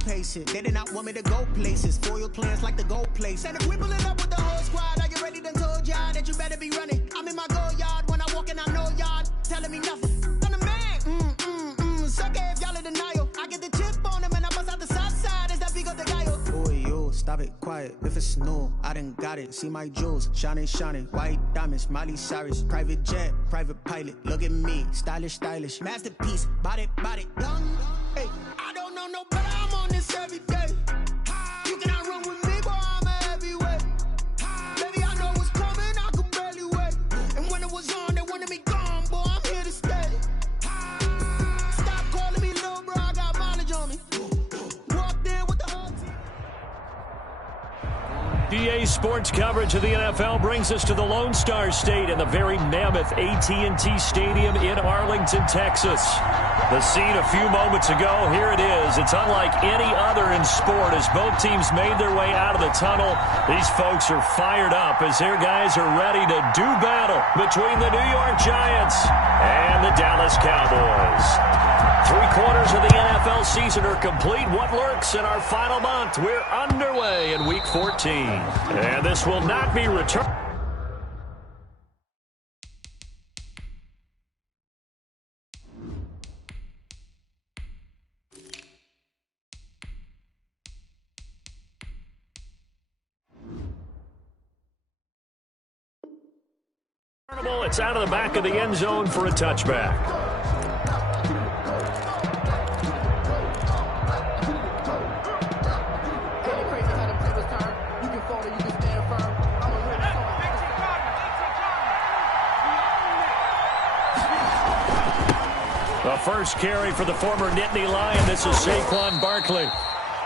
pace it. They did not want me to go places. Foil plans like the gold place. And if we pulling up with the whole squad, are you ready? Done told y'all that you better be running. I'm in my go yard when I walk in, I know y'all telling me nothing. I'm the man. Suck it if y'all in denial. I get the chip on him and I bust out the south side. Is that Vigo the guy? Boy, yo, stop it, quiet. If it's new, I done got it. See my jewels, shining, white diamonds, Miley Cyrus, private jet, private pilot. Look at me, stylish, masterpiece, body, young. Hey, I don't know no better. I'm on this every day. You cannot run with me, boy. I'm a heavyweight. Baby, I know what's coming. I could barely wait. And when it was on, they wanted me gone, boy. I'm here to stay. Stop calling me little bro. I got mileage on me. Walked in with the whole team. EA Sports coverage of the NFL brings us to the Lone Star State and the very mammoth AT&T Stadium in Arlington, Texas. The scene a few moments ago, here it is. It's unlike any other in sport as both teams made their way out of the tunnel. These folks are fired up as their guys are ready to do battle between the New York Giants and the Dallas Cowboys. 3/4 of the NFL season are complete. What lurks in our final month? We're underway in Week 14. And this will not be returned. It's out of the back of the end zone for a touchback. The first carry for the former Nittany Lion. This is Saquon Barkley.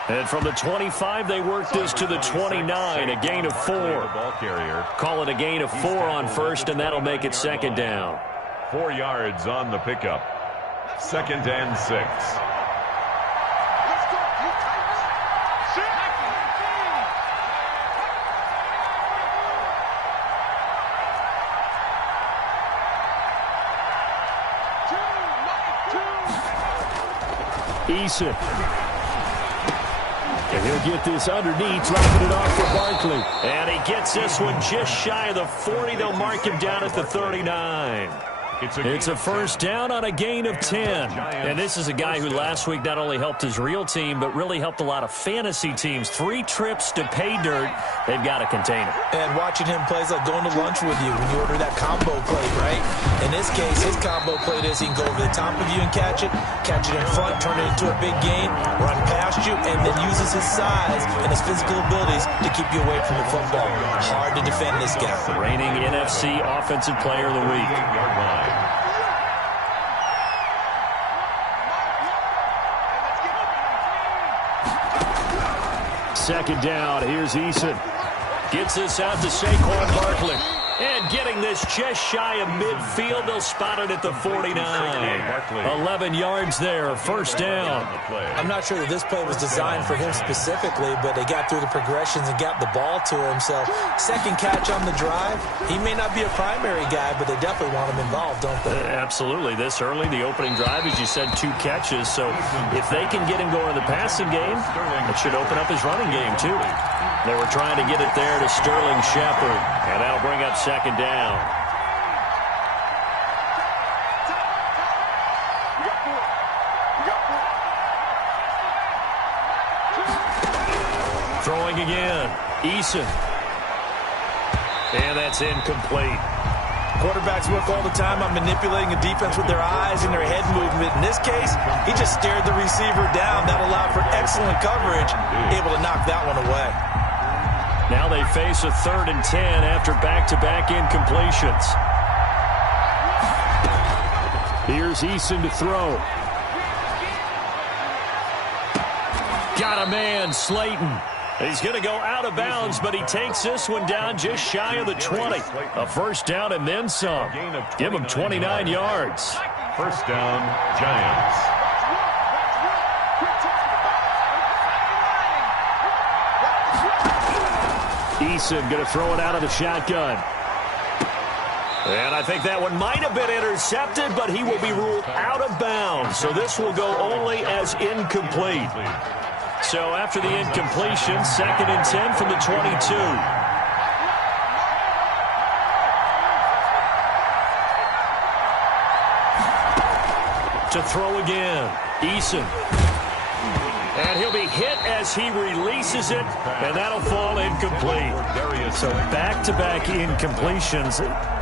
And from the 25, they work this to the 29, a gain of 4. Call it a gain of 4 on first, and that'll make it second down. 4 yards on the pickup. 2nd and 6. Eason. And he'll get this underneath, dropping it off for Barkley. And he gets this one just shy of the 40. They'll mark him down at the 39. It's a first down on a gain of 10. And this is a guy who last week not only helped his real team, but really helped a lot of fantasy teams. 3 trips to pay dirt. They've got to contain him. And watching him play is like going to lunch with you when you order that combo plate, right? In this case, his combo plate is he can go over the top of you and catch it in front, turn it into a big gain, run past you, and then uses his size and his physical abilities to keep you away from the football. Hard to defend this guy. The reigning NFC Offensive Player of the Week. Second down. Here's Eason. Gets this out to Saquon Barkley. And getting this just shy of midfield. They'll spot it at the 49. 11 yards there. First down. I'm not sure that this play was designed for him specifically, but they got through the progressions and got the ball to him. So second catch on the drive. He may not be a primary guy, but they definitely want him involved, don't they? Absolutely. This early, the opening drive, as you said, 2 catches. So if they can get him going in the passing game, it should open up his running game too. They were trying to get it there to Sterling Shepard, and that'll bring up second down. Throwing again, Eason. And that's incomplete. Quarterbacks work all the time on manipulating a defense with their eyes and their head movement. In this case, he just stared the receiver down. That allowed for excellent coverage, able to knock that one away. Now they face a 3rd and 10 after back-to-back incompletions. Here's Eason to throw. Got a man, Slayton. He's going to go out of bounds, but he takes this one down just shy of the 20. A first down and then some. Give him 29 yards. First down, Giants. Eason going to throw it out of the shotgun. And I think that one might have been intercepted, but he will be ruled out of bounds. So this will go only as incomplete. So after the incompletion, 2nd and 10 from the 22. To throw again, Eason. And he'll be hit as he releases it, and that'll fall incomplete. So back-to-back incompletions.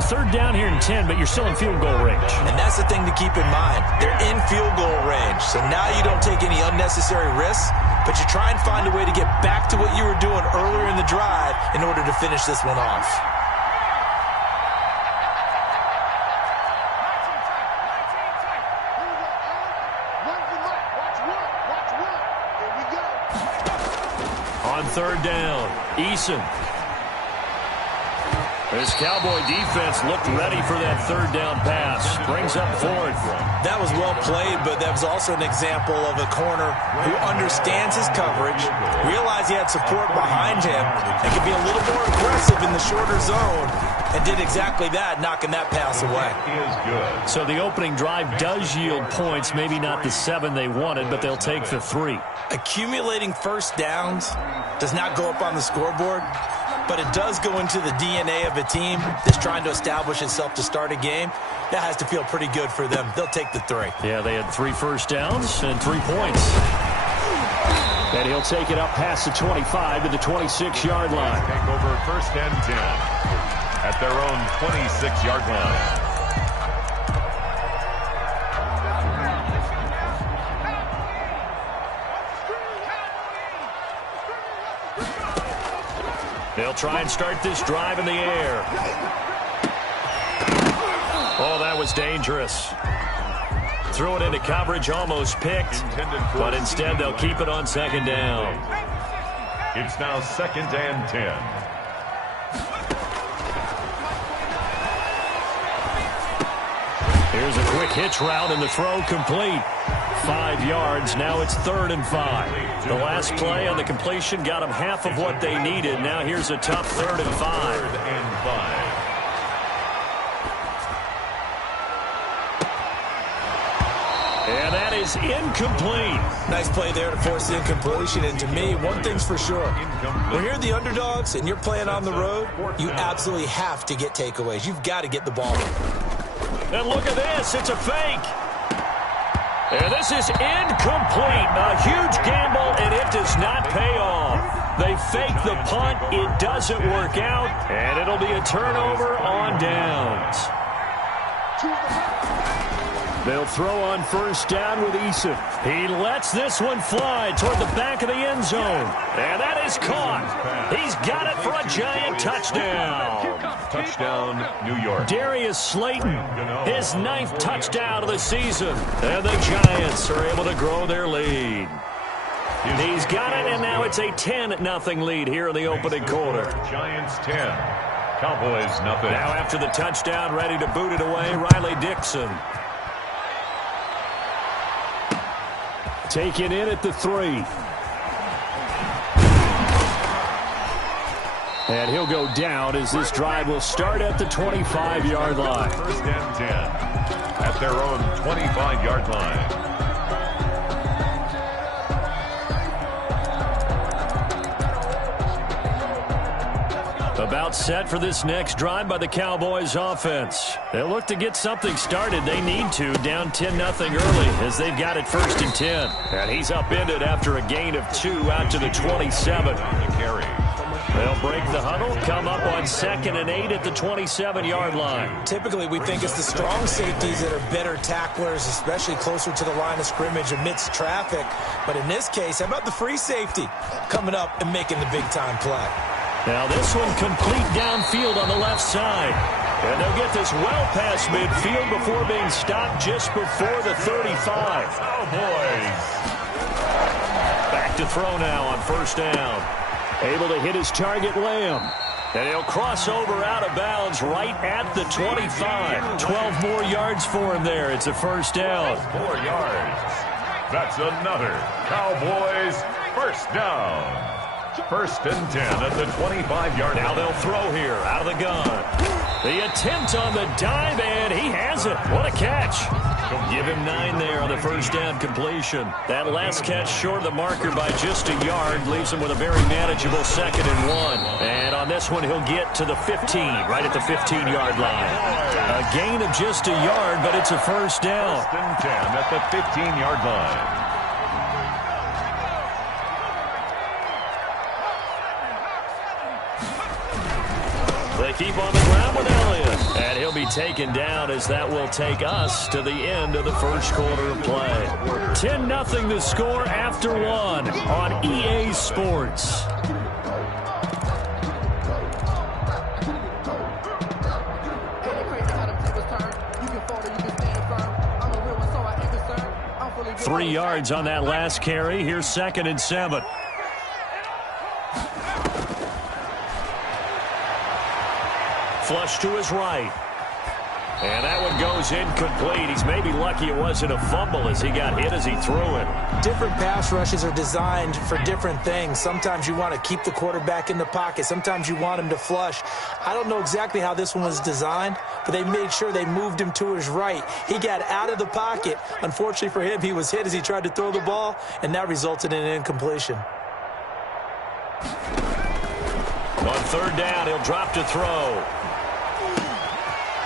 3rd down here and 10, but you're still in field goal range. And that's the thing to keep in mind. They're in field goal range, so now you don't take any unnecessary risks, but you try and find a way to get back to what you were doing earlier in the drive in order to finish this one off. On 3rd down, Eason. This Cowboy defense looked ready for that 3rd down pass. Brings up 4th. That was well played, but that was also an example of a corner who understands his coverage, realized he had support behind him, and could be a little more aggressive in the shorter zone, and did exactly that, knocking that pass away. So the opening drive does yield points, maybe not the 7 they wanted, but they'll take the 3. Accumulating first downs does not go up on the scoreboard, but it does go into the DNA of a team that's trying to establish itself to start a game. That has to feel pretty good for them. They'll take the 3. Yeah, they had 3 first downs and 3 points. And he'll take it up past the 25 to the 26-yard line. Take over 1st and 10 at their own 26-yard line. They'll try and start this drive in the air. Oh, that was dangerous. Threw it into coverage, almost picked, but instead they'll keep it on 2nd down. It's now 2nd and 10. Here's a quick hitch route, and the throw complete. 5 yards. Now it's 3rd and 5. The last play on the completion got them half of what they needed. Now here's a tough 3rd and 5. 3rd and 5. And that is incomplete. Nice play there to force the incompletion. And to me, one thing's for sure. When you're the underdogs and you're playing on the road, you absolutely have to get takeaways. You've got to get the ball. And look at this. It's a fake. And this is incomplete. A huge gamble, and it does not pay off. They fake the punt. It doesn't work out, and it'll be a turnover on downs. They'll throw on 1st down with Eason. He lets this one fly toward the back of the end zone. And that is caught. He's got it for a giant touchdown. Touchdown, New York. Darius Slayton, his 9th touchdown of the season. And the Giants are able to grow their lead. He's got it, and now it's a 10-0 lead here in the opening quarter. Giants 10, Cowboys nothing. Now after the touchdown, ready to boot it away, Riley Dixon. Taken in at the 3. And he'll go down as this drive will start at the 25-yard line. 1st and 10 at their own 25-yard line. About set for this next drive by the Cowboys offense. They'll look to get something started. They need to, down 10-0 early as they've got it 1st and 10. And he's upended after a gain of 2 out to the 27. They'll break the huddle, come up on 2nd and 8 at the 27-yard line. Typically, we think it's the strong safeties that are better tacklers, especially closer to the line of scrimmage amidst traffic. But in this case, how about the free safety coming up and making the big-time play? Now this one complete downfield on the left side. And they'll get this well past midfield before being stopped just before the 35. Cowboys. Back to throw now on 1st down. Able to hit his target, Lamb. And he'll cross over out of bounds right at the 25. 12 more yards for him there. It's a 1st down. 4 yards. That's another Cowboys 1st down. First and 10 at the 25-yard line. Now they'll throw here out of the gun. The attempt on the dive, and he has it. What a catch. Give him 9 there on the first down completion. That last catch short of the marker by just a yard leaves him with a very manageable 2nd and 1. And on this one, he'll get to the 15, right at the 15-yard line. A gain of just a yard, but it's a first down. First and 10 at the 15-yard line. They keep on the ground with Elliott, and he'll be taken down as that will take us to the end of the first quarter of play. 10-0 the score after 1 on EA Sports. Three yards on that last carry. Here's 2nd and 7. Flush to his right. And that one goes incomplete. He's maybe lucky it wasn't a fumble as he got hit as he threw it. Different pass rushes are designed for different things. Sometimes you want to keep the quarterback in the pocket. Sometimes you want him to flush. I don't know exactly how this one was designed, but they made sure they moved him to his right. He got out of the pocket. Unfortunately for him, he was hit as he tried to throw the ball, and that resulted in an incompletion. On 3rd down, he'll drop to throw.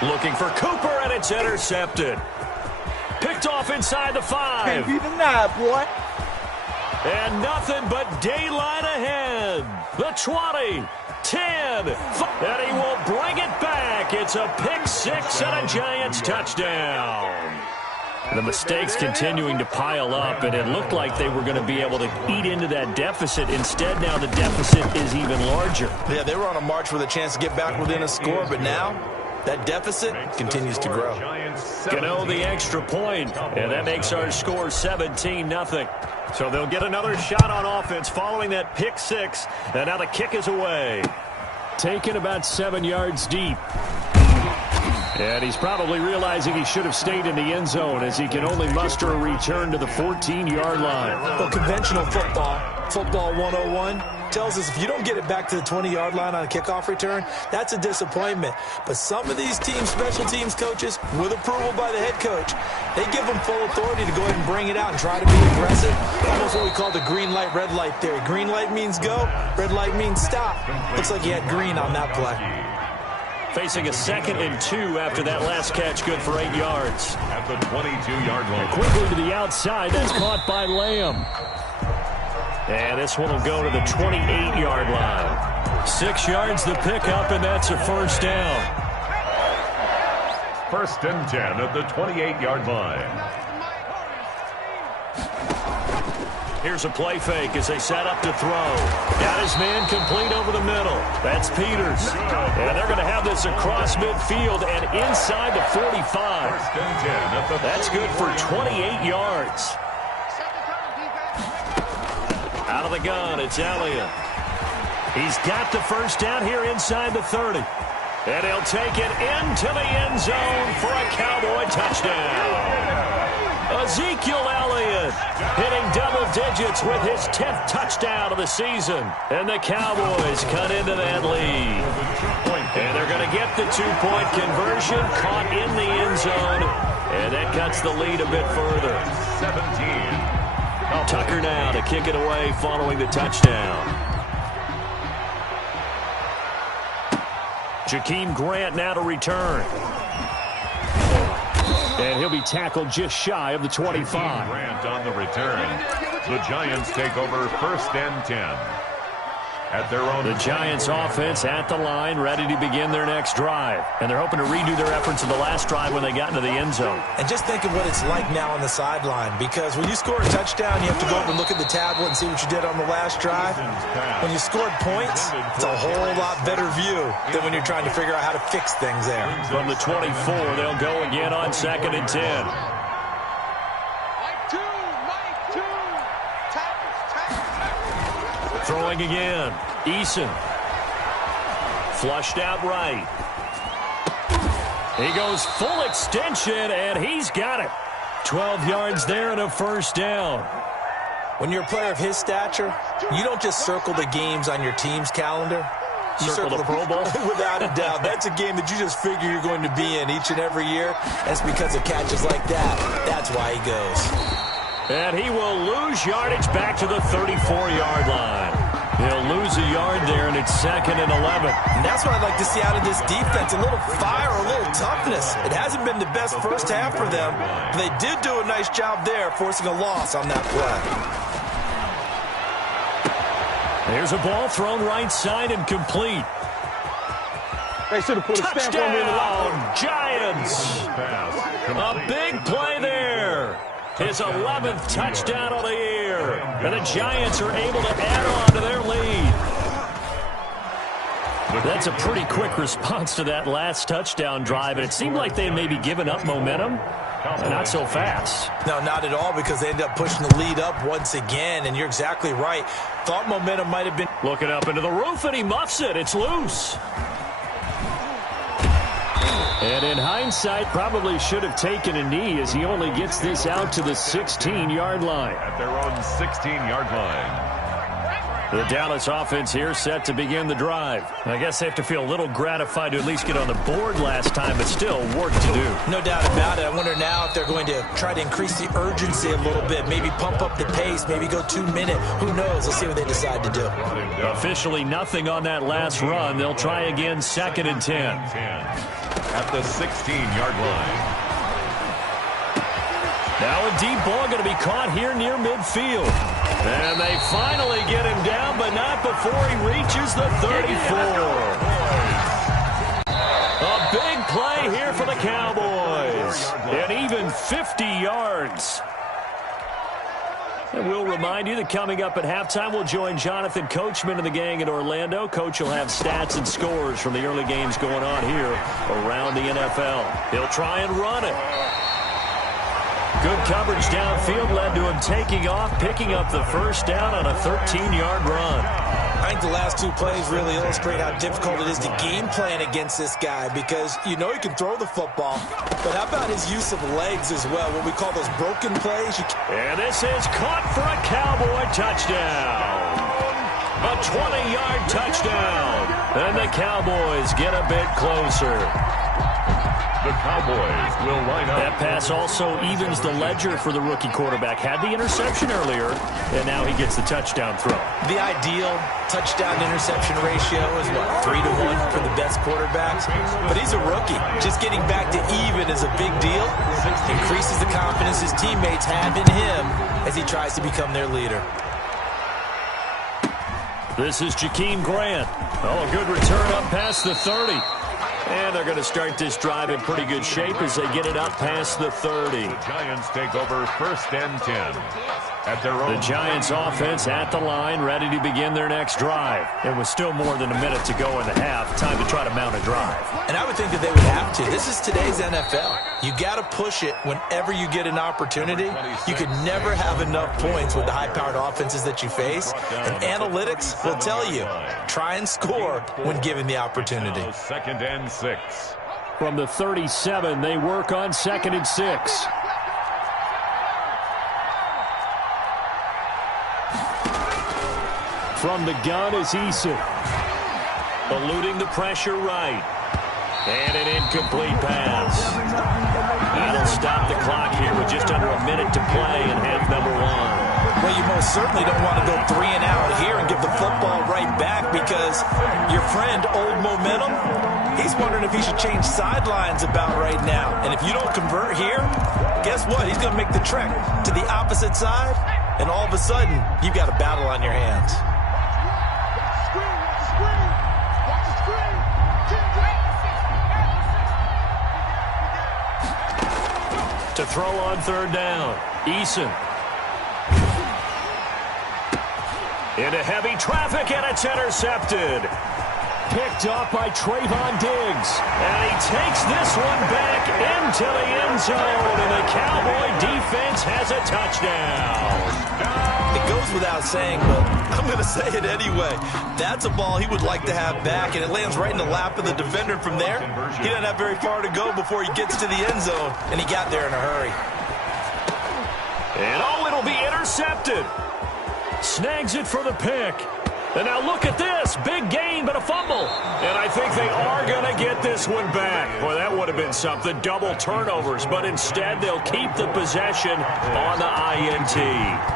Looking for Cooper, and it's intercepted. Picked off inside the 5. Can't be denied, boy. And nothing but daylight ahead. The 20, 10, 5, and he will bring it back. It's a pick 6 and a Giants touchdown. The mistakes continuing to pile up, and it looked like they were going to be able to eat into that deficit. Instead, now the deficit is even larger. Yeah, they were on a march with a chance to get back within a score, but now that deficit continues to grow. Gano the extra point, and that makes our score 17-0. So they'll get another shot on offense following that pick 6, and now the kick is away. Taken about 7 yards deep. And he's probably realizing he should have stayed in the end zone as he can only muster a return to the 14-yard line. Well, conventional football 101, tells us if you don't get it back to the 20-yard line on a kickoff return, that's a disappointment. But some of these teams, special teams coaches, with approval by the head coach, they give them full authority to go ahead and bring it out and try to be aggressive. Almost what we call the green light, red light theory. Green light means go, red light means stop. Looks like he had green on that play. Facing a 2nd and 2 after that last catch, good for 8 yards. At the 22-yard line. Quickly to the outside, that's caught by Lamb. And this one will go to the 28-yard line. 6 yards the pickup, and that's a first down. First and 10 at the 28-yard line. Here's a play fake as they set up to throw. Got his man complete over the middle. That's Peters. And they're going to have this across midfield and inside the 45. First and 10 That's good for 28 yards. Out of the gun, it's Elliott. He's got the first down here inside the 30. And he'll take it into the end zone for a Cowboy touchdown. Ezekiel Elliott hitting double digits with his 10th touchdown of the season. And the Cowboys cut into that lead. And they're going to get the 2-point conversion, caught in the end zone. And that cuts the lead a bit further. 17. Tucker now to kick it away following the touchdown. Jakeem Grant now to return. And he'll be tackled just shy of the 25. Grant on the return. The Giants take over first and 10. At their own. The Giants offense at the line, ready to begin their next drive. And they're hoping to redo their efforts of the last drive when they got into the end zone. And just think of what it's like now on the sideline, because when you score a touchdown, you have to go over and look at the tablet and see what you did on the last drive. When you scored points, it's a whole lot better view than when you're trying to figure out how to fix things there. From the 24, they'll go again on 2nd and 10. Throwing again. Eason. Flushed out right. He goes full extension, and he's got it. 12 yards there and a first down. When you're a player of his stature, you don't just circle the games on your team's calendar. You circle the Pro Bowl? Without a doubt. That's a game that you just figure you're going to be in each and every year. That's because of catches like that. That's why he goes. And he will lose yardage back to the 34-yard line. He'll lose a yard there, and it's 2nd and 11. And that's what I'd like to see out of this defense, a little fire, a little toughness. It hasn't been the best first half for them, but they did do a nice job there, forcing a loss on that play. There's a ball thrown right side and complete. They should have put a stamp on me in the locker. Giants! A big play there. His 11th touchdown of the year. And the Giants are able to add on to their lead. That's a pretty quick response to that last touchdown drive. And it seemed like they had maybe given up momentum. Not so fast. No, not at all, because they ended up pushing the lead up once again. And you're exactly right. Thought momentum might have been... Looking up into the roof, and he muffs it. It's loose. And in hindsight, probably should have taken a knee as he only gets this out to the 16-yard line. At their own 16-yard line. The Dallas offense here set to begin the drive. I guess they have to feel a little gratified to at least get on the board last time, but still work to do. No doubt about it. I wonder now if they're going to try to increase the urgency a little bit, maybe pump up the pace, maybe go 2-minute. Who knows? Let's see what they decide to do. Officially nothing on that last run. They'll try again, 2nd and 10. At the 16-yard line. Now a deep ball going to be caught here near midfield. And they finally get him down, but not before he reaches the 34. A big play here for the Cowboys. And even 50 yards. And we'll remind you that coming up at halftime, we'll join Jonathan Coachman and the gang in Orlando. Coach will have stats and scores from the early games going on here around the NFL. He'll try and run it. Good coverage downfield led to him taking off, picking up the first down on a 13-yard run. I think the last two plays really illustrate how difficult it is to game plan against this guy, because you know he can throw the football, but how about his use of legs as well, what we call those broken plays? And this is caught for a Cowboy touchdown. A 20-yard touchdown. And the Cowboys get a bit closer. The Cowboys will line up. That pass also evens the ledger for the rookie quarterback. Had the interception earlier, and now he gets the touchdown throw. The ideal touchdown-interception ratio is, what, 3-to-1 for the best quarterbacks? But he's a rookie. Just getting back to even is a big deal. Increases the confidence his teammates have in him as he tries to become their leader. This is Jakeem Grant. Oh, a good return up past the 30. And they're going to start this drive in pretty good shape as they get it up past the 30. The Giants take over 1st and 10. At their own. The Giants offense at the line, ready to begin their next drive. It was still more than a minute to go in the half. Time to try to mount a drive. And I would think that they would have to. This is today's NFL. You got to push it whenever you get an opportunity. You could never have enough points with the high-powered offenses that you face. And analytics will tell you, try and score when given the opportunity. 2nd and 6. From the 37, they work on 2nd and 6. From the gun is Eason. Eluding the pressure right. And an incomplete pass. That'll stop the clock here with just under a minute to play in half number 1. Well, you most certainly don't want to go 3 and out here and give the football right back, because your friend, Old Momentum, he's wondering if he should change sidelines about right now. And if you don't convert here, guess what? He's going to make the trek to the opposite side, and all of a sudden, you've got a battle on your hands. To throw on 3rd down, Eason. Into heavy traffic, and it's intercepted. Picked off by Trayvon Diggs. And he takes this one back into the end zone, and the Cowboy defense has a touchdown. It goes without saying, but I'm going to say it anyway. That's a ball he would like to have back, and it lands right in the lap of the defender from there. He doesn't have very far to go before he gets to the end zone, and he got there in a hurry. And oh, it'll be intercepted. snags it for the pick. And now look at this. Big gain, but a fumble. And I think they are going to get this one back. Boy, that would have been something. Double turnovers. But instead, they'll keep the possession on the INT.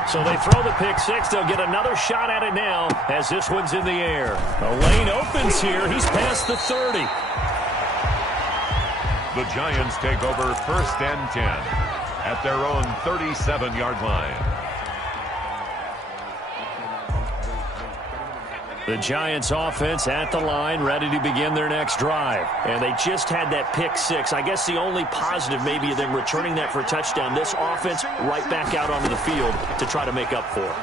So they throw the pick six. They'll get another shot at it now as this one's in the air. A lane opens here. He's past the 30. The Giants take over 1st and 10 at their own 37-yard line. The Giants offense at the line, ready to begin their next drive. And they just had that pick six. I guess the only positive maybe of them returning that for a touchdown. This offense right back out onto the field to try to make up for it.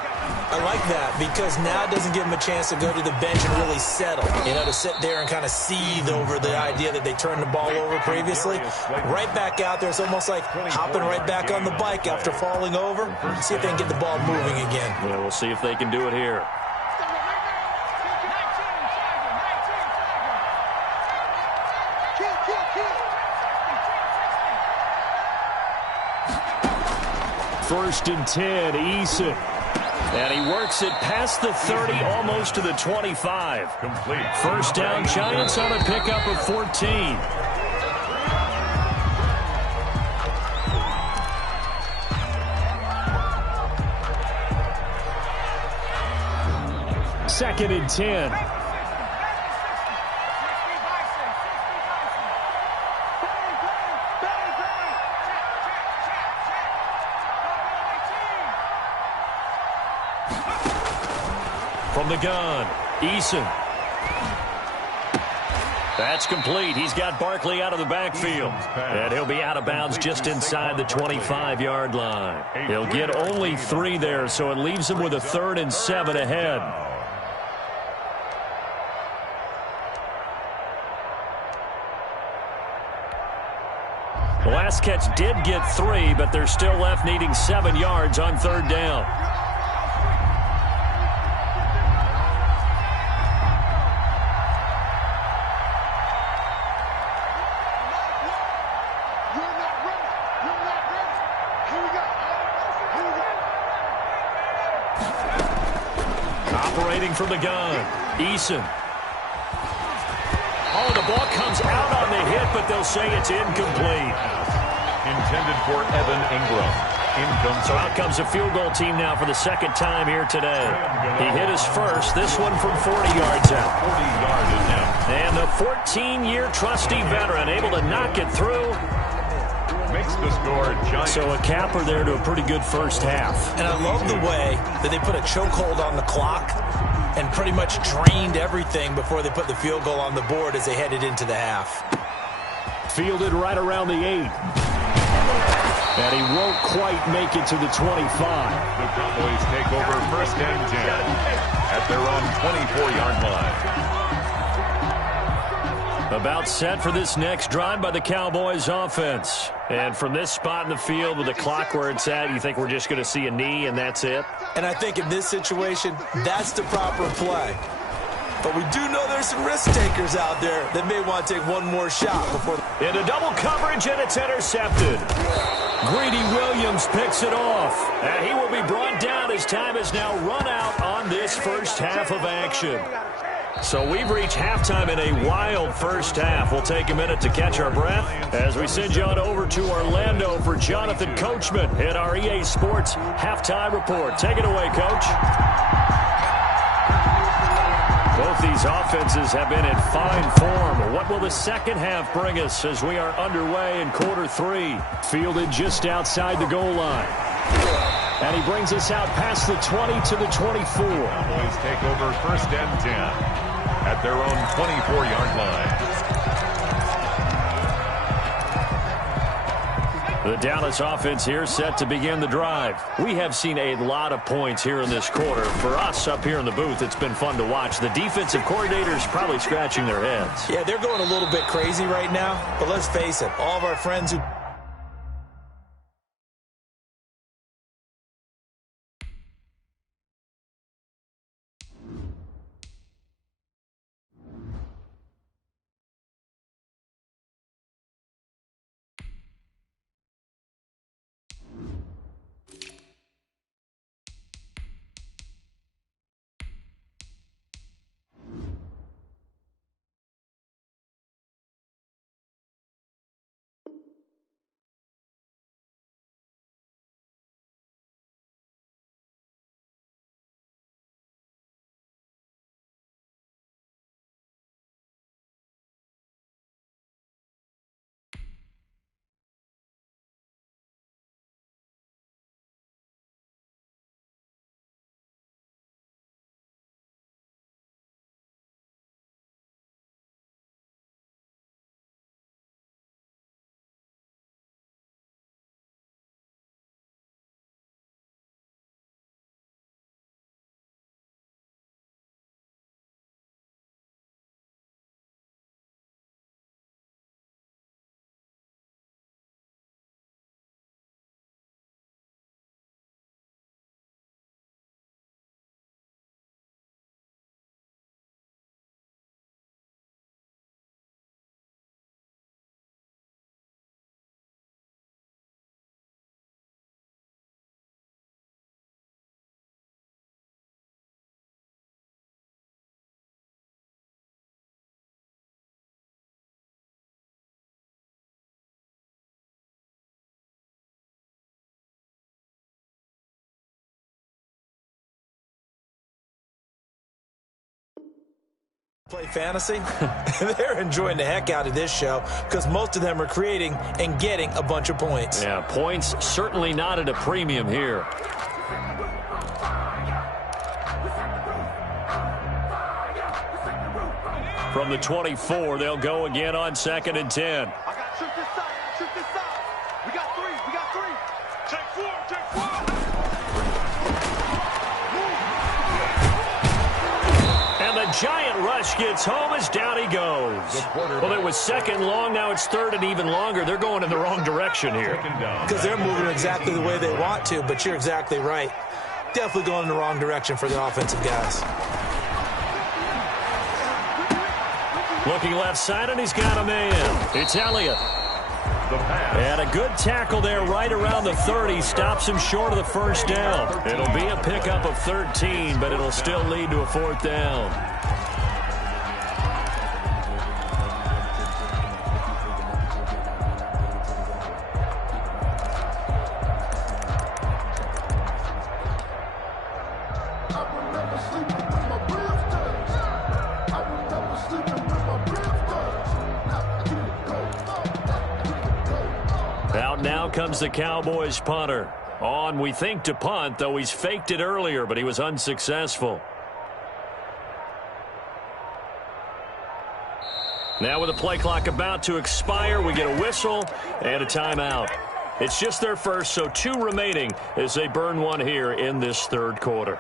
I like that because now it doesn't give them a chance to go to the bench and really settle. You know, to sit there and kind of seethe over the idea that they turned the ball over previously. Right back out there. It's almost like hopping right back on the bike after falling over. See if they can get the ball moving again. Yeah, we'll see if they can do it here. First and 10, Eason. And he works it past the 30, almost to the 25. Complete. First down, Giants on a pickup of 14. Second and 10. From the gun, Eason. That's complete. He's got Barkley out of the backfield. And he'll be out of bounds just inside the 25-yard line. He'll get only 3 there, so it leaves him with a 3rd and 7 ahead. The last catch did get 3, but they're still left needing 7 yards on 3rd down. Operating from the gun, Eason. Oh, the ball comes out on the hit, but they'll say it's incomplete. Intended for Evan Ingram. So out comes a field goal team now for the second time here today. He hit his first, this one from 40 yards out. 40-yard attempt. And the 14-year trusty veteran able to knock it through. Makes the score Giants. So a capper there to a pretty good first half. And I love the way that they put a chokehold on the clock and pretty much drained everything before they put the field goal on the board as they headed into the half. Fielded right around the 8. And he won't quite make it to the 25. The Cowboys take over 1st and 10 at their own 24-yard line. About set for this next drive by the Cowboys offense. And from this spot in the field with the clock where it's at, you think we're just going to see a knee and that's it? And I think in this situation, that's the proper play. But we do know there's some risk takers out there that may want to take one more shot before. Into double coverage, and it's intercepted. Greedy Williams picks it off. And he will be brought down as time has now run out on this first half of action. So we've reached halftime in a wild first half. We'll take a minute to catch our breath as we send you on over to Orlando for Jonathan Coachman in our EA Sports Halftime Report. Take it away, Coach. Both these offenses have been in fine form. What will the second half bring us as we are underway in quarter 3? Fielded just outside the goal line. And he brings us out past the 20 to the 24. Cowboys take over 1st and 10 at their own 24-yard line. The Dallas offense here set to begin the drive. We have seen a lot of points here in this quarter. For us up here in the booth, it's been fun to watch. The defensive coordinators probably scratching their heads. Yeah, they're going a little bit crazy right now. But let's face it, all of our friends who Play fantasy, they're enjoying the heck out of this show because most of them are creating and getting a bunch of points. Yeah, points certainly not at a premium here. From the 24, they'll go again on 2nd and 10. I got shoot this side. Shoot this side. We got three. We got three. Take four. Take four. And the giant rush gets home as down he goes. Well, it was 2nd long. Now it's 3rd and even longer. They're going in the wrong direction here. Because they're moving exactly the way they want to, but you're exactly right. Definitely going in the wrong direction for the offensive guys. Looking left side, and he's got a man. It's Elliott. And a good tackle there right around the 30. Stops him short of the first down. It'll be a pickup of 13, but it'll still lead to a 4th down. Out now comes the Cowboys punter. On, we think, to punt, though he's faked it earlier, but he was unsuccessful. Now with the play clock about to expire, we get a whistle and a timeout. It's just their first, so 2 remaining as they burn one here in this 3rd quarter.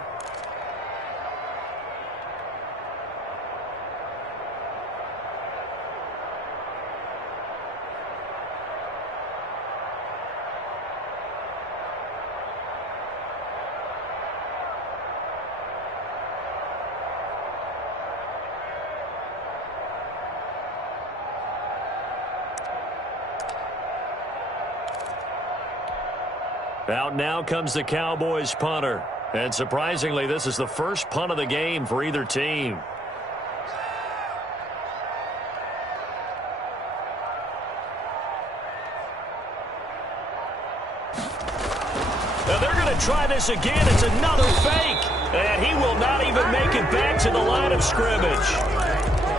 Out now comes the Cowboys punter. And surprisingly, this is the first punt of the game for either team. Now they're going to try this again. It's another fake. And he will not even make it back to the line of scrimmage.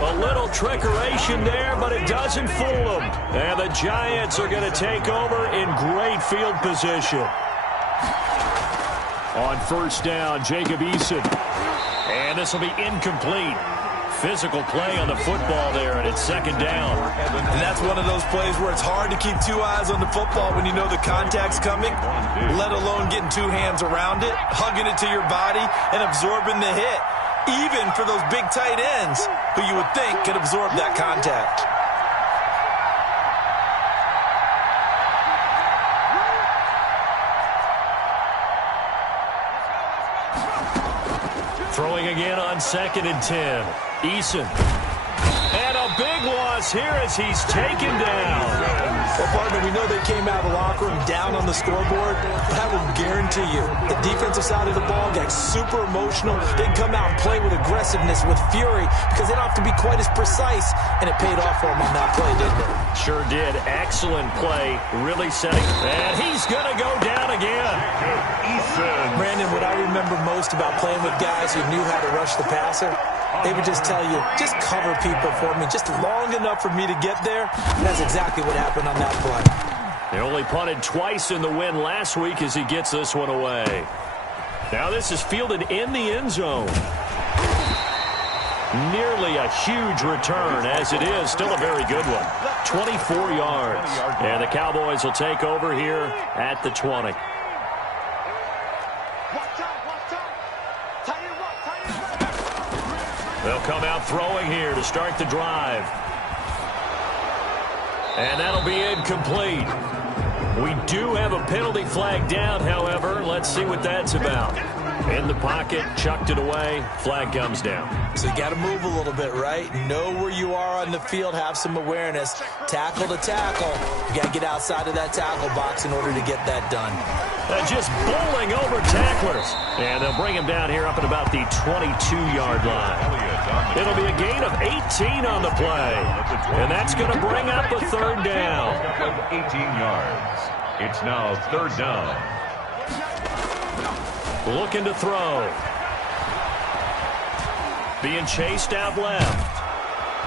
A little trickeration there, but it doesn't fool them. And the Giants are going to take over in great field position. On 1st down, Jacob Eason. And this will be incomplete. Physical play on the football there, and it's 2nd down. And that's one of those plays where it's hard to keep 2 eyes on the football when you know the contact's coming, let alone getting 2 hands around it, hugging it to your body, and absorbing the hit. Even for those big tight ends who you would think could absorb that contact. Throwing again on 2nd and 10. Eason. And a big loss here as he's taken down. Well, partner, we know they came out of the locker room down on the scoreboard. But I will guarantee you, the defensive side of the ball got super emotional. They come out and play with aggressiveness, with fury, because they don't have to be quite as precise. And it paid off for them on that play, didn't it? Sure did. Excellent play. Really setting. And he's going to go down again. Brandon, what I remember most about playing with guys who knew how to rush the passer, they would just tell you, just cover people for me, just long enough for me to get there. And that's exactly what happened on that play. They only punted twice in the win last week as he gets this one away. Now this is fielded in the end zone. Nearly a huge return, as it is still a very good one. 24 yards. And the Cowboys will take over here at the 20. They'll come out throwing here to start the drive. And that'll be incomplete. We do have a penalty flag down, however. Let's see what that's about. In the pocket, chucked it away, flag comes down. So you got to move a little bit, right? Know where you are on the field, have some awareness. Tackle to tackle. You got to get outside of that tackle box in order to get that done. Just bowling over tacklers. And they'll bring him down here up at about the 22-yard line. It'll be a gain of 18 on the play. And that's going to bring up a 3rd down. 18 yards. It's now 3rd down. Looking to throw. being chased out left.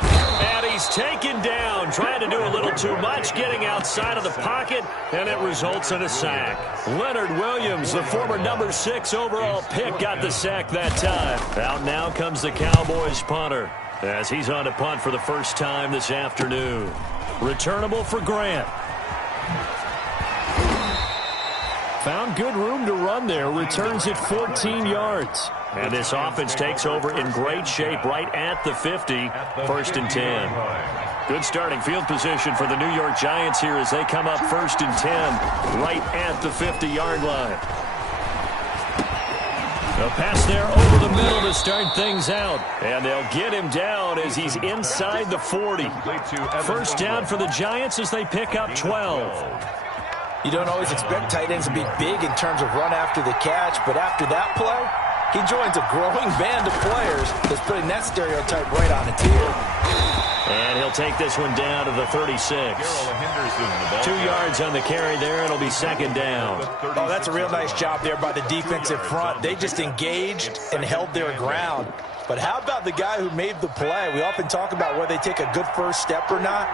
And he's taken down, trying to do a little too much, getting outside of the pocket, and it results in a sack. Leonard Williams, the former number 6 overall pick, got the sack that time. Out now comes the Cowboys punter, as he's on to punt for the first time this afternoon. Returnable for Grant. Found good room to run there, returns it 14 yards. And this offense takes over in great shape right at the 50, 1st and 10. Good starting field position for the New York Giants here as they come up 1st and 10 right at the 50-yard line. A pass there over the middle to start things out. And they'll get him down as he's inside the 40. First down for the Giants as they pick up 12. You don't always expect tight ends to be big in terms of run after the catch, but after that play, he joins a growing band of players that's putting that stereotype right on its ear. And he'll take this one down to the 36. 2 yards on the carry there. It'll be 2nd down. Oh, that's a real nice job there by the defensive front. They just engaged and held their ground. But how about the guy who made the play? We often talk about whether they take a good first step or not.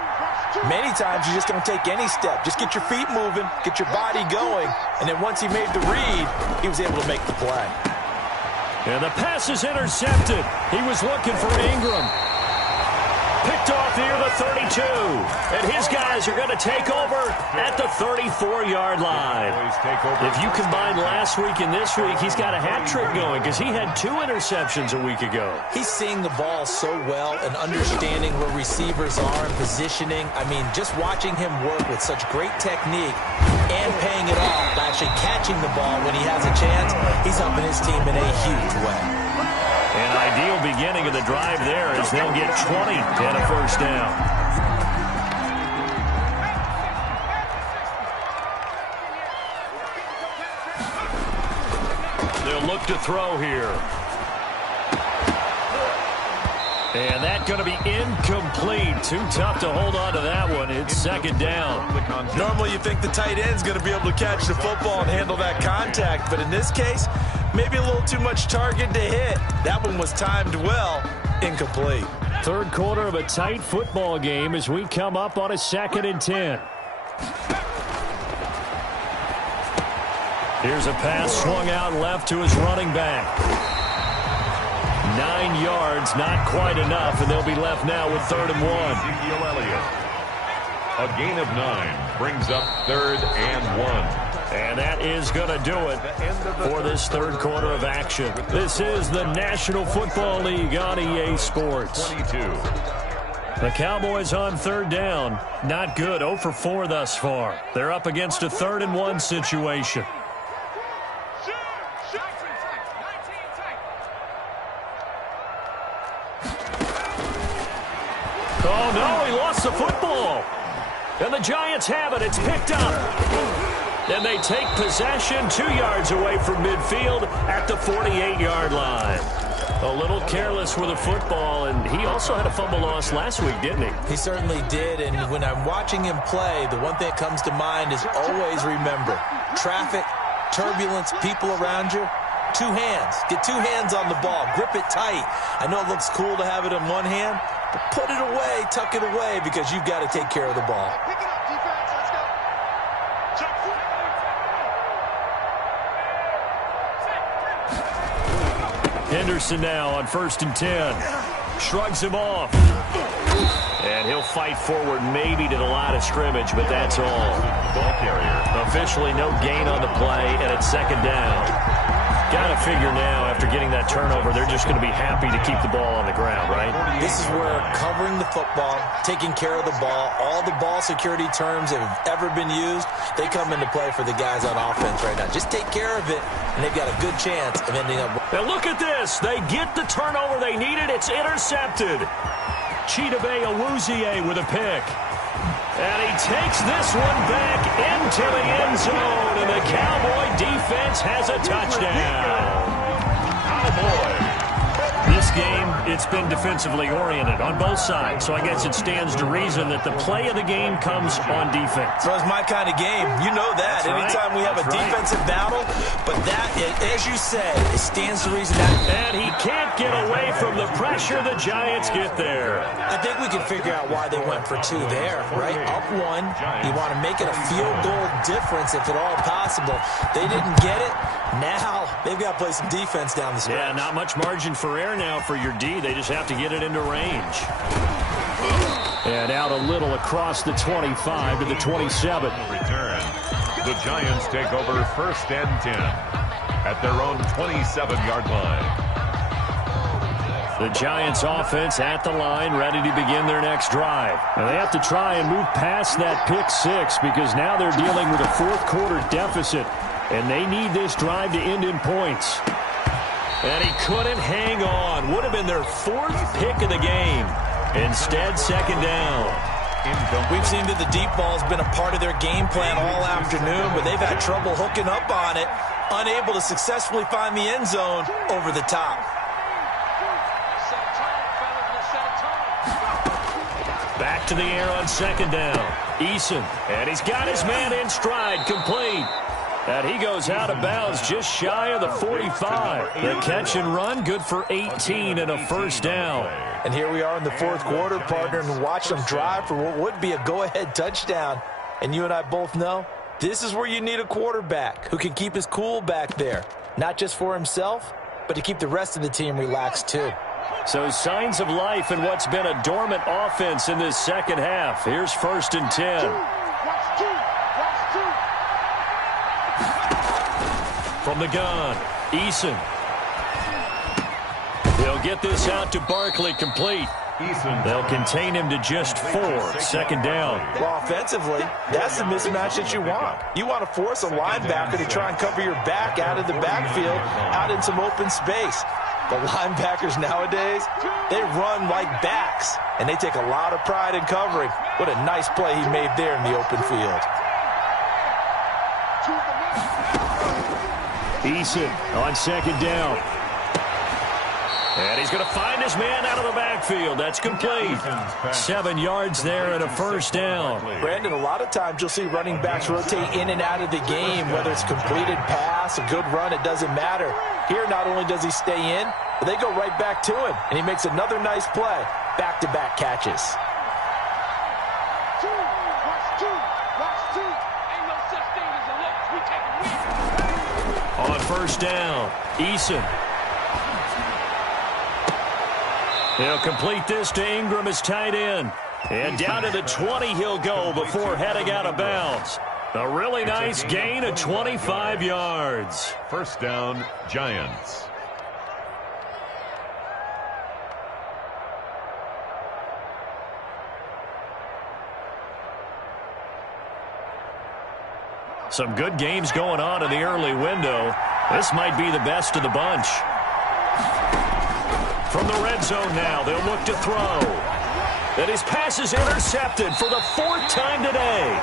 Many times you just don't take any step. Just get your feet moving, get your body going, and then once he made the read, he was able to make the play. And the pass is intercepted. He was looking for Ingram. Picked off near the 32. And his guys are going to take over at the 34-yard line. If you combine last week and this week, he's got a hat trick going because he had 2 interceptions a week ago. He's seeing the ball so well and understanding where receivers are and positioning. I mean, just watching him work with such great technique and paying it off by actually catching the ball when he has a chance, he's helping his team in a huge way. An ideal beginning of the drive there as they'll get 20 and a first down. They'll look to throw here. And that's going to be incomplete. Too tough to hold on to that one. It's 2nd down. Normally you think the tight end's going to be able to catch the football and handle that contact, but in this case, maybe a little too much target to hit. That one was timed well. Incomplete. 3rd quarter of a tight football game as we come up on a 2nd and 10. Here's a pass swung out left to his running back. 9 yards, not quite enough, and they'll be left now with 3rd and 1. A gain of 9 brings up 3rd and 1. And that is going to do it for this 3rd quarter of action. This is the National Football League on EA Sports. 22. The Cowboys on 3rd down. Not good. 0 for 4 thus far. They're up against a 3rd and 1 situation. Oh, no, he lost the football. And the Giants have it. It's picked up. And they take possession 2 yards away from midfield at the 48-yard line. A little careless with the football, and he also had a fumble loss last week, didn't he? He certainly did, and when I'm watching him play, the one thing that comes to mind is always remember, traffic, turbulence, people around you, 2 hands. Get 2 hands on the ball. Grip it tight. I know it looks cool to have it in one hand, but put it away, tuck it away, because you've got to take care of the ball. Pick it up, defense. Let's go. Check. Henderson now on 1st and 10. Shrugs him off. And he'll fight forward maybe to the line of scrimmage, but that's all. Ball carrier. Officially no gain on the play, and it's 2nd down. Got to figure now, after getting that turnover, they're just going to be happy to keep the ball on the ground, right? This is where covering the football, taking care of the ball, all the ball security terms that have ever been used, they come into play for the guys on offense right now. Just take care of it, and they've got a good chance of ending up. Now look at this. They get the turnover they needed. It's intercepted. Chidobe Awuzie with a pick. And he takes this one back into the end zone, and the Cowboy defense has a touchdown. Cowboy. This game, it's been defensively oriented on both sides, so I guess it stands to reason that the play of the game comes on defense. So it's my kind of game. You know that. That's anytime right. we have a defensive battle, but that, as you said, it stands to reason that. And he can't get away from the pressure. pressure the Giants get there. I think we can figure out why they went for 2 there, right? Up 1, you want to make it a field goal difference if at all possible. They didn't get it. Now they've got to play some defense down the stretch. Yeah, not much margin for error now for your D. They just have to get it into range. And out a little across the 25 to the 27. Return. The Giants take over 1st and 10 at their own 27-yard line. The Giants offense at the line, ready to begin their next drive. And they have to try and move past that pick 6 because now they're dealing with a 4th quarter deficit. And they need this drive to end in points. And he couldn't hang on. Would have been their 4th pick of the game. Instead, 2nd down. We've seen that the deep ball has been a part of their game plan all afternoon, but they've had trouble hooking up on it, unable to successfully find the end zone over the top. Back to the air on 2nd down. Eason, and he's got his man in stride, complete. And he goes out of bounds just shy of the 45. The catch and run, good for 18 and a 1st down. And here we are in the 4th quarter, partner, and watch them drive for what would be a go-ahead touchdown. And you and I both know this is where you need a quarterback who can keep his cool back there. Not just for himself, but to keep the rest of the team relaxed too. So signs of life in what's been a dormant offense in this 2nd half. Here's 1st and 10. From the gun, Eason. He'll get this out to Barkley, complete. They'll contain him to just 4, 2nd down. Well, offensively, that's the mismatch that you want. You want to force a linebacker to try and cover your back out of the backfield, out in some open space. The linebackers nowadays, they run like backs, and they take a lot of pride in covering. What a nice play he made there in the open field. Eason on 2nd down. And he's going to find his man out of the backfield. That's complete. 7 yards there and a 1st down. Brandon, a lot of times you'll see running backs rotate in and out of the game, whether it's completed pass, a good run, it doesn't matter. Here, not only does he stay in, but they go right back to him, and he makes another nice play. Back-to-back catches. On 1st down, Eason. He'll complete this to Ingram as tight end. And down to the 20 he'll go before heading out of bounds. A really nice gain of 25 yards. 1st down, Giants. Some good games going on in the early window. This might be the best of the bunch. From the red zone now, they'll look to throw. And his pass is intercepted for the 4th time today.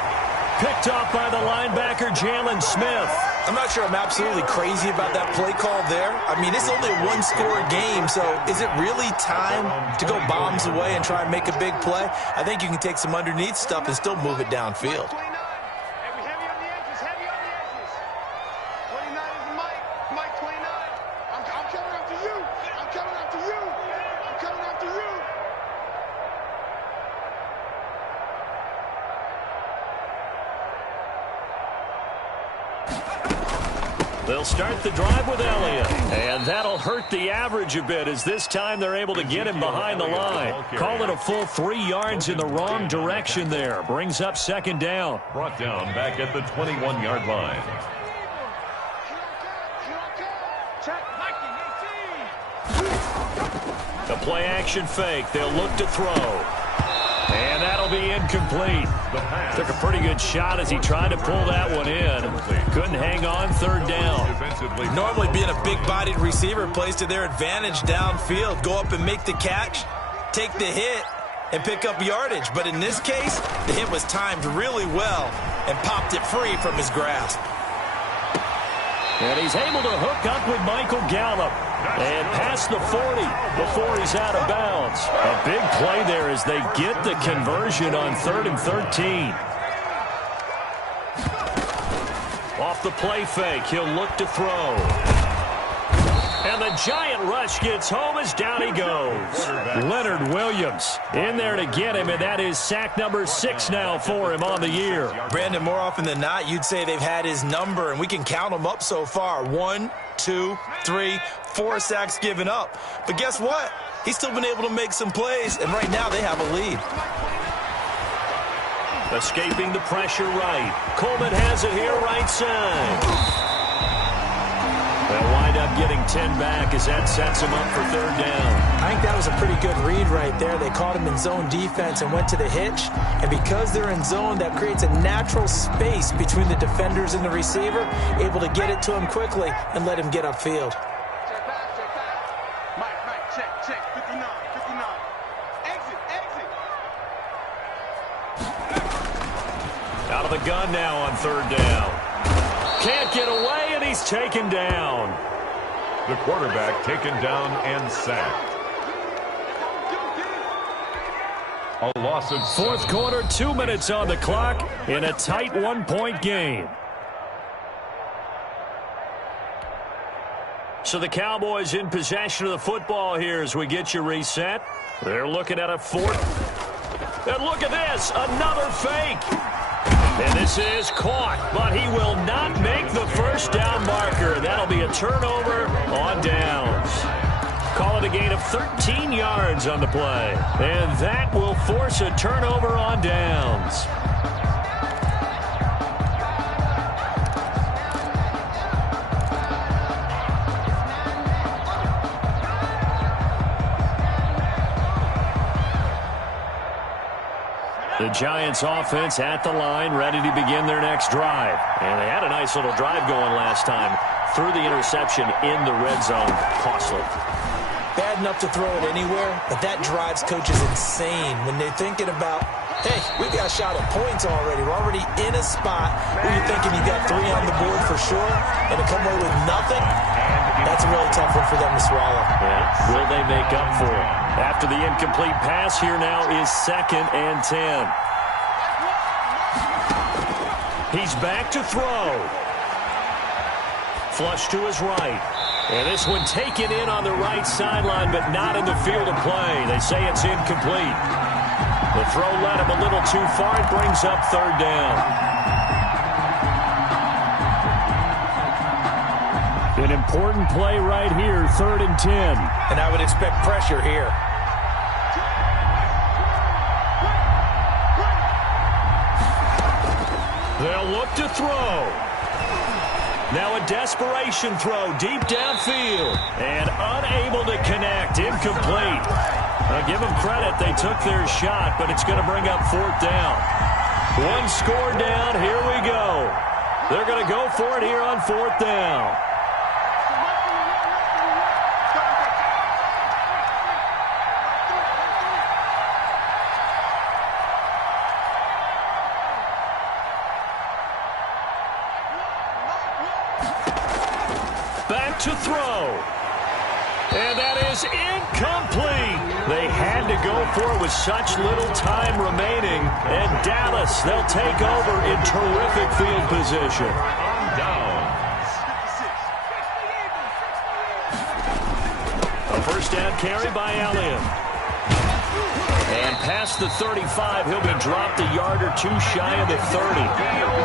Picked off by the linebacker, Jalen Smith. I'm not sure I'm absolutely crazy about that play call there. I mean, it's only a 1-score game, so is it really time to go bombs away and try and make a big play? I think you can take some underneath stuff and still move it downfield. They'll start the drive with Elliott, and that'll hurt the average a bit as this time they're able to get him behind the line. Call it a full 3 yards in the wrong direction there. Brings up 2nd down. Brought down back at the 21-yard line. The play-action fake. They'll look to throw. And that'll be incomplete. Took a pretty good shot as he tried to pull that one in. Couldn't hang on, 3rd down. Normally being a big-bodied receiver plays to their advantage downfield. Go up and make the catch, take the hit, and pick up yardage. But in this case, the hit was timed really well and popped it free from his grasp. And he's able to hook up with Michael Gallup and past the 40 before he's out of bounds. A big play there as they get the conversion on 3rd and 13. Off the play fake, he'll look to throw. And the giant rush gets home as down he goes. Leonard Williams in there to get him, and that is sack number 6 now for him on the year. Brandon, more often than not, you'd say they've had his number, and we can count them up so far. 1, 2, 3, 4 sacks given up. But guess what? He's still been able to make some plays, and right now they have a lead. Escaping the pressure right. Coleman has it here right side. They'll wind up getting 10 back as that sets him up for 3rd down. I think that was a pretty good read right there. They caught him in zone defense and went to the hitch. And because they're in zone, that creates a natural space between the defenders and the receiver, able to get it to him quickly and let him get upfield. Check back. Mike, check. 59. Exit. Out of the gun now on 3rd down. Can't get away, and he's taken down. The quarterback taken down and sacked. A loss of 4th quarter, 2 minutes on the clock in a tight 1-point game. So the Cowboys in possession of the football here as we get you reset. They're looking at a 4th. And look at this, another fake. And this is caught, but he will not make the 1st down marker. That'll be a turnover on downs. Call it a gain of 13 yards on the play. And that will force a turnover on downs. The Giants offense at the line, ready to begin their next drive. And they had a nice little drive going last time. Threw the interception in the red zone. Costly. Bad enough to throw it anywhere, but that drives coaches insane when they're thinking about, hey, we've got a shot at points already. We're already in a spot where you're thinking you've got 3 on the board for sure, and to come away with nothing, that's a really tough one for them to swallow. Yeah. Will they make up for it? After the incomplete pass, here now is 2nd and 10. He's back to throw. Flush to his right. And this one taken in on the right sideline, but not in the field of play. They say it's incomplete. The throw led him a little too far. It brings up 3rd down. An important play right here, 3rd and 10. And I would expect pressure here. They'll look to throw. Now a desperation throw deep downfield. And unable to connect. Incomplete. Now give them credit. They took their shot, but it's going to bring up 4th down. 1 score down. Here we go. They're going to go for it here on 4th down. Back to throw. And that is incomplete. They had to go for it with such little time remaining. And Dallas, they'll take over in terrific field position. on downs. A 1st down carry by Elliott. And past the 35, he'll be dropped a yard or 2 shy of the 30.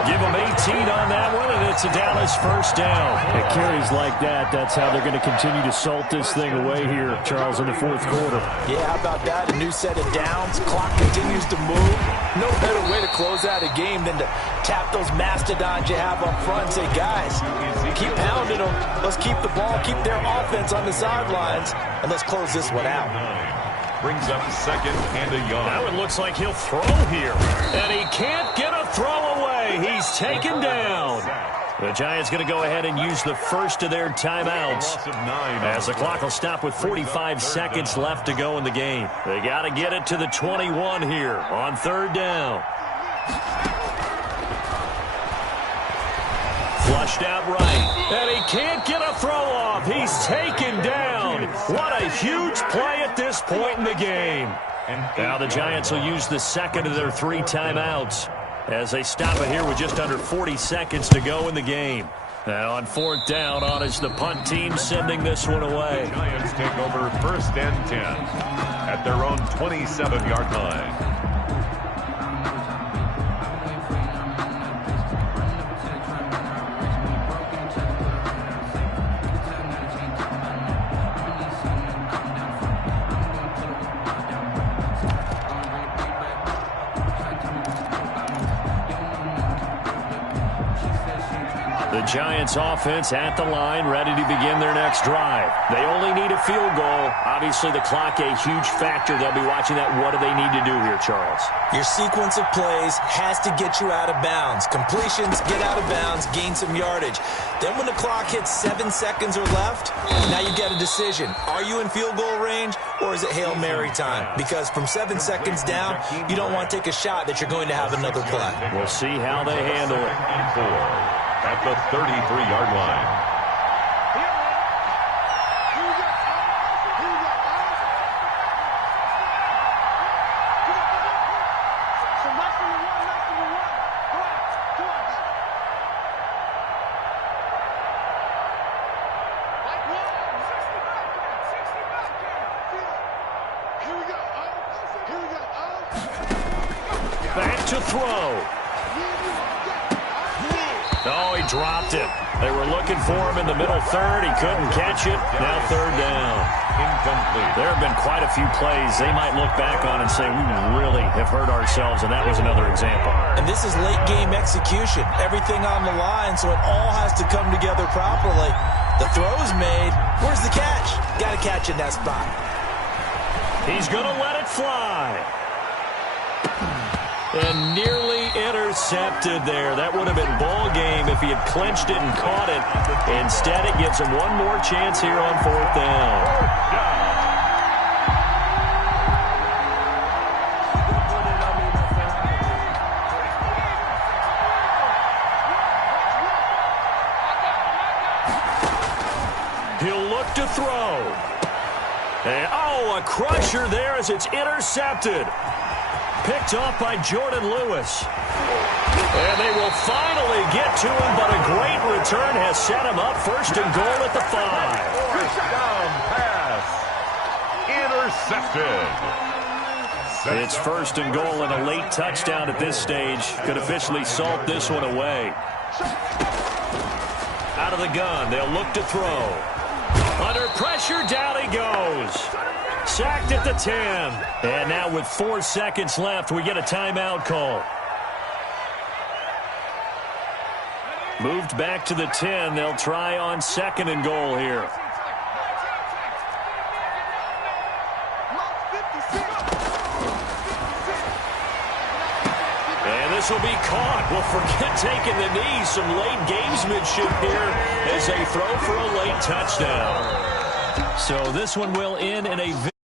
Give him 18 on that one, and it's a Dallas 1st down. At carries like that, that's how they're going to continue to salt this thing away here, Charles, in the 4th quarter. Yeah, how about that? A new set of downs. Clock continues to move. No better way to close out a game than to tap those mastodons you have up front and say, guys, keep pounding them. Let's keep the ball, keep their offense on the sidelines, and let's close this one out. Brings up 2nd and a yard. Now it looks like he'll throw here. And he can't get a throw away. He's taken down. The Giants going to go ahead and use the first of their timeouts as the clock will stop with 45 seconds left to go in the game. They got to get it to the 21 here on 3rd down. Flushed out right. And he can't get a throw off. He's taken down. What a huge play at this point in the game. Now the Giants will use the 2nd of their 3 timeouts as they stop it here with just under 40 seconds to go in the game. Now on 4th down, on is the punt team sending this one away. The Giants take over 1st and 10 at their own 27-yard line. The Giants offense at the line, ready to begin their next drive. They only need a field goal. Obviously, the clock a huge factor. They'll be watching that. What do they need to do here, Charles? Your sequence of plays has to get you out of bounds. Completions, get out of bounds, gain some yardage. Then when the clock hits 7 seconds or left, now you get a decision. Are you in field goal range, or is it Hail Mary time? Because from 7 seconds down, you don't want to take a shot that you're going to have another play. We'll see how they handle it. At the 33-yard line. Back to throw. Oh, he dropped it. They were looking for him in the middle third. He couldn't catch it. Now 3rd down. Incomplete. There have been quite a few plays they might look back on and say, we really have hurt ourselves, and that was another example. And this is late-game execution. Everything on the line, so it all has to come together properly. The throw's made. Where's the catch? Got to catch in that spot. He's going to let it fly. And nearly intercepted there. That would have been ball game if he had clinched it and caught it. Instead, it gives him one more chance here on 4th down. He'll look to throw. And, oh, a crusher there as it's intercepted. Picked off by Jordan Lewis. And they will finally get to him, but a great return has set him up 1st and goal at the 5. Down pass. Intercepted. It's 1st and goal and a late touchdown at this stage. Could officially salt this one away. Out of the gun, they'll look to throw. Under pressure, down he goes. Sacked at the 10. And now with 4 seconds left, we get a timeout call. Moved back to the 10. They'll try on 2nd and goal here. And this will be caught. Well, forget taking the knee. Some late gamesmanship here as they throw for a late touchdown. So this one will end in a